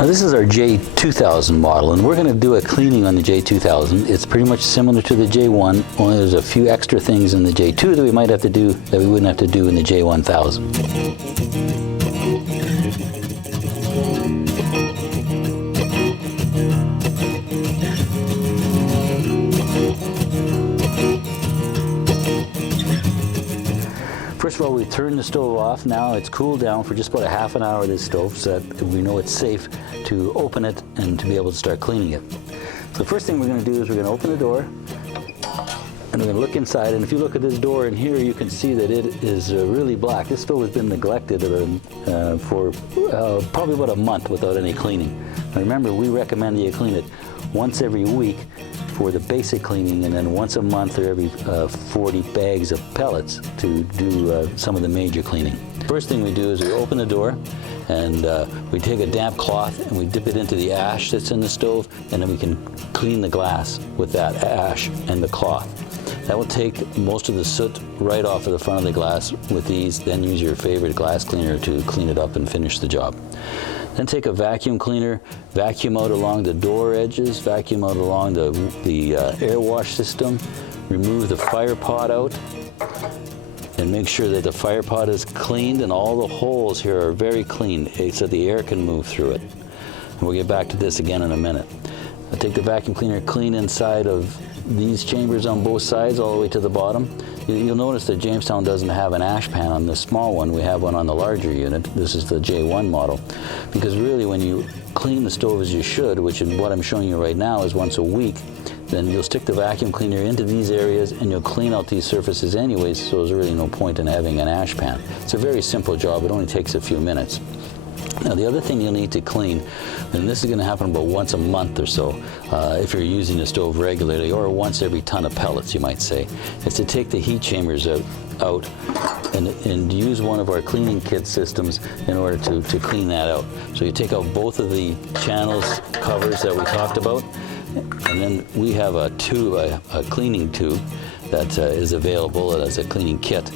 Now this is our J2000 model, and we're going to do a cleaning on the J2000. It's pretty much similar to the J1, only there's a few extra things in the J2 that we might have to do that we wouldn't have to do in the J1000. First of all, we turn the stove off. Now it's cooled down for just about a half an hour, this stove, so that we know it's safe to open it and to be able to start cleaning it. So the first thing we're going to do is we're going to open the door and we're going to look inside. And if you look at this door in here, you can see that it is really black. This stove has been neglected for probably about a month without any cleaning. Now remember, we recommend that you clean it once every week for the basic cleaning, and then once a month or every 40 bags of pellets to do some of the major cleaning. First thing we do is we open the door and we take a damp cloth and we dip it into the ash that's in the stove, and then we can clean the glass with that ash and the cloth. That will take most of the soot right off of the front of the glass with ease. Then use your favorite glass cleaner to clean it up and finish the job. Then take a vacuum cleaner, vacuum out along the door edges, vacuum out along the air wash system, remove the fire pot out, and make sure that the fire pot is cleaned and all the holes here are very clean so the air can move through it. And we'll get back to this again in a minute. I'll take the vacuum cleaner, clean inside of these chambers on both sides all the way to the bottom. You'll notice that Jamestown doesn't have an ash pan on this small one. We have one on the larger unit. This is the J1 model. Because really when you clean the stove as you should, which is what I'm showing you right now is once a week, then you'll stick the vacuum cleaner into these areas and you'll clean out these surfaces anyways, so there's really no point in having an ash pan. It's a very simple job. It only takes a few minutes. Now the other thing you'll need to clean, and this is going to happen about once a month or so, if you're using the stove regularly, or once every ton of pellets you might say, is to take the heat chambers out and use one of our cleaning kit systems in order to clean that out. So you take out both of the channels covers that we talked about, and then we have a cleaning tube that is available as a cleaning kit.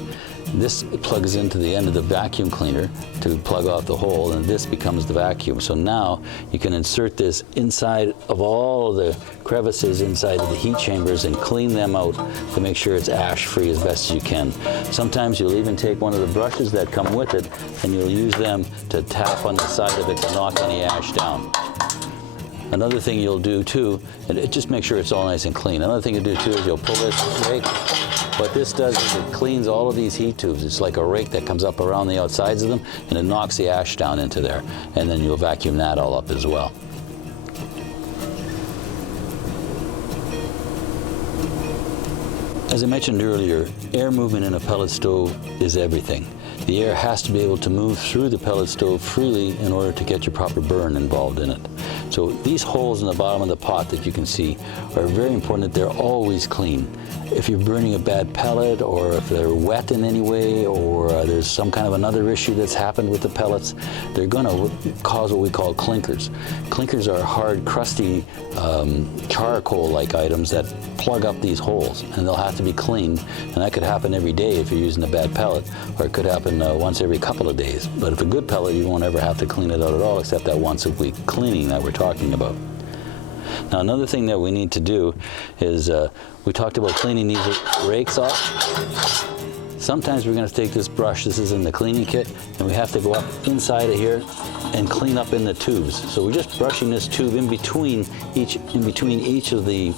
This plugs into the end of the vacuum cleaner to plug off the hole, and this becomes the vacuum. So now you can insert this inside of all of the crevices inside of the heat chambers and clean them out to make sure it's ash free as best as you can. Sometimes you'll even take one of the brushes that come with it and you'll use them to tap on the side of it to knock any ash down. Another thing you'll do too, and it just make sure it's all nice and clean. Another thing you'll do too is you'll pull this rake. What this does is it cleans all of these heat tubes. It's like a rake that comes up around the outsides of them and it knocks the ash down into there. And then you'll vacuum that all up as well. As I mentioned earlier, air movement in a pellet stove is everything. The air has to be able to move through the pellet stove freely in order to get your proper burn involved in it. So these holes in the bottom of the pot that you can see are very important that they're always clean. If you're burning a bad pellet, or if they're wet in any way, or there's some kind of another issue that's happened with the pellets, they're going to cause what we call clinkers. Clinkers are hard, crusty, charcoal-like items that plug up these holes, and they'll have to be cleaned. And that could happen every day if you're using a bad pellet, or it could happen once every couple of days. But if a good pellet, you won't ever have to clean it out at all, except that once a week cleaning that we're talking about. Now another thing that we need to do is, we talked about cleaning these rakes off. Sometimes we're going to take this brush, this is in the cleaning kit, and we have to go up inside of here and clean up in the tubes. So we're just brushing this tube in between each of the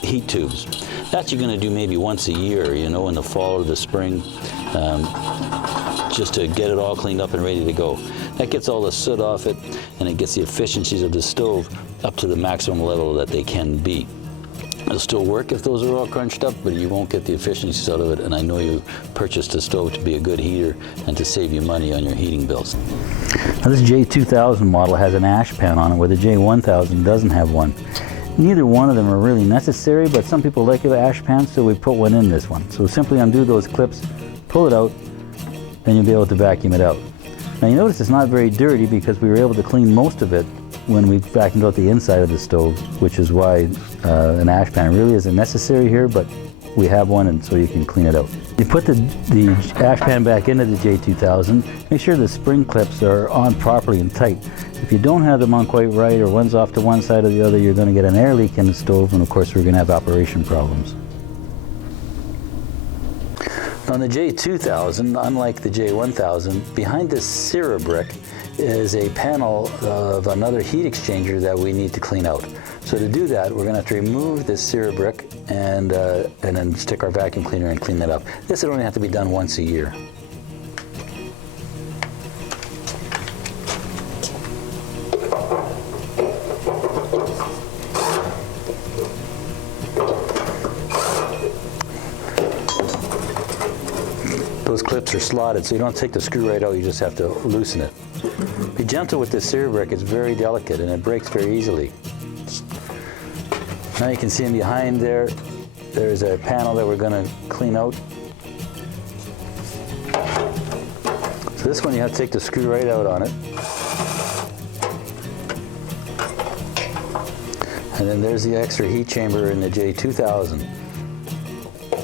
heat tubes. That you're going to do maybe once a year, you know, in the fall or the spring, just to get it all cleaned up and ready to go. That gets all the soot off it, and it gets the efficiencies of the stove up to the maximum level that they can be. It'll still work if those are all crunched up, but you won't get the efficiencies out of it, and I know you purchased a stove to be a good heater and to save you money on your heating bills. Now this J2000 model has an ash pan on it, where the J1000 doesn't have one. Neither one of them are really necessary, but some people like an ash pan, so we put one in this one. So simply undo those clips, pull it out, then you'll be able to vacuum it out. Now you notice it's not very dirty because we were able to clean most of it when we vacuumed out the inside of the stove, which is why an ash pan really isn't necessary here, but we have one, and so you can clean it out. You put the ash pan back into the J2000, make sure the spring clips are on properly and tight. If you don't have them on quite right, or one's off to one side or the other, you're going to get an air leak in the stove, and of course we're going to have operation problems. On the J2000, unlike the J1000, behind this Cera brick is a panel of another heat exchanger that we need to clean out. So to do that, we're going to have to remove this Cera brick and then stick our vacuum cleaner and clean that up. This would only have to be done once a year. Those clips are slotted, so you don't take the screw right out, you just have to loosen it. Be gentle with this Cera brick, it's very delicate and it breaks very easily. Now you can see in behind there, there's a panel that we're going to clean out. So this one you have to take the screw right out on it. And then there's the extra heat chamber in the J2000.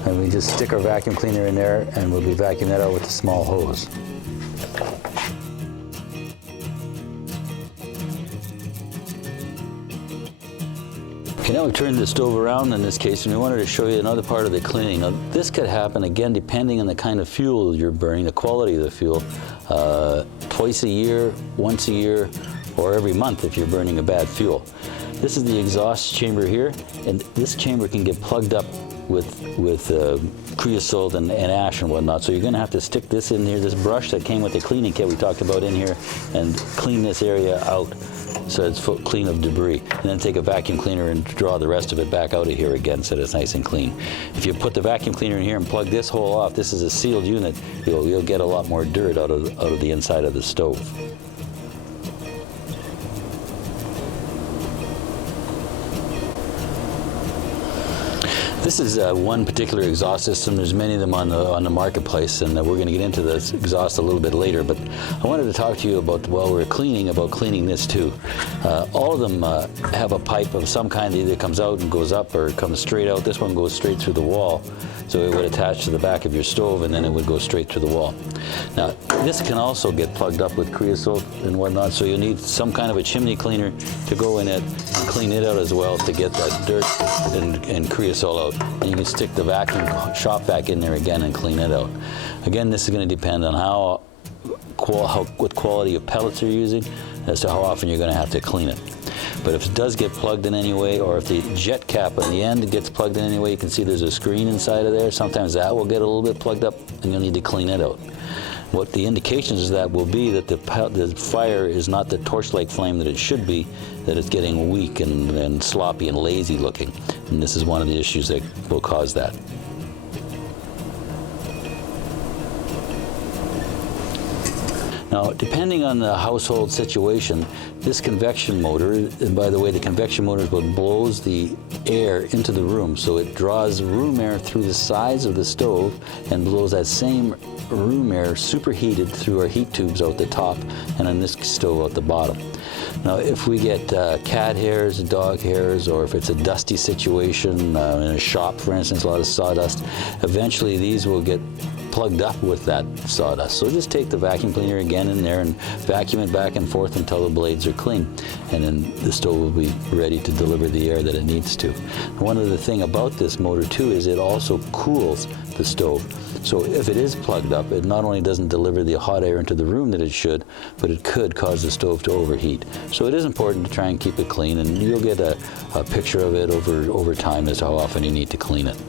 And we just stick our vacuum cleaner in there and we'll be vacuuming that out with a small hose. Okay, now we've turned the stove around in this case, and we wanted to show you another part of the cleaning. Now, this could happen, again, depending on the kind of fuel you're burning, the quality of the fuel, twice a year, once a year, or every month if you're burning a bad fuel. This is the exhaust chamber here, and this chamber can get plugged up with creosote and ash and whatnot. So you're going to have to stick this in here, this brush that came with the cleaning kit we talked about in here, and clean this area out so it's clean of debris. And then take a vacuum cleaner and draw the rest of it back out of here again so that it's nice and clean. If you put the vacuum cleaner in here and plug this hole off, this is a sealed unit, you'll get a lot more dirt out of the inside of the stove. This is one particular exhaust system. There's many of them on the marketplace, and we're going to get into this exhaust a little bit later. But I wanted to talk to you about, while we're cleaning, about cleaning this too. All of them have a pipe of some kind that either comes out and goes up or comes straight out. This one goes straight through the wall, so it would attach to the back of your stove, and then it would go straight through the wall. Now, this can also get plugged up with creosote and whatnot, so you'll need some kind of a chimney cleaner to go in it and clean it out as well to get that dirt and creosote out. And you can stick the vacuum shop vac in there again and clean it out. Again, this is going to depend on what quality of pellets you're using as to how often you're going to have to clean it. But if it does get plugged in any way, or if the jet cap on the end gets plugged in any way, you can see there's a screen inside of there. Sometimes that will get a little bit plugged up and you'll need to clean it out. What the indications of that will be that the fire is not the torch-like flame that it should be, that it's getting weak and sloppy and lazy looking. And this is one of the issues that will cause that. Now, depending on the household situation, this convection motor, and by the way, the convection motor is what blows the air into the room, so it draws room air through the sides of the stove and blows that same room air superheated through our heat tubes out the top and on this stove out the bottom. Now, if we get cat hairs, dog hairs, or if it's a dusty situation in a shop, for instance, a lot of sawdust, eventually these will get plugged up with that sawdust. So just take the vacuum cleaner again in there and vacuum it back and forth until the blades are clean, and then the stove will be ready to deliver the air that it needs to. One other thing about this motor too is it also cools the stove. So if it is plugged up, it not only doesn't deliver the hot air into the room that it should, but it could cause the stove to overheat. So it is important to try and keep it clean, and you'll get a picture of it over time as to how often you need to clean it.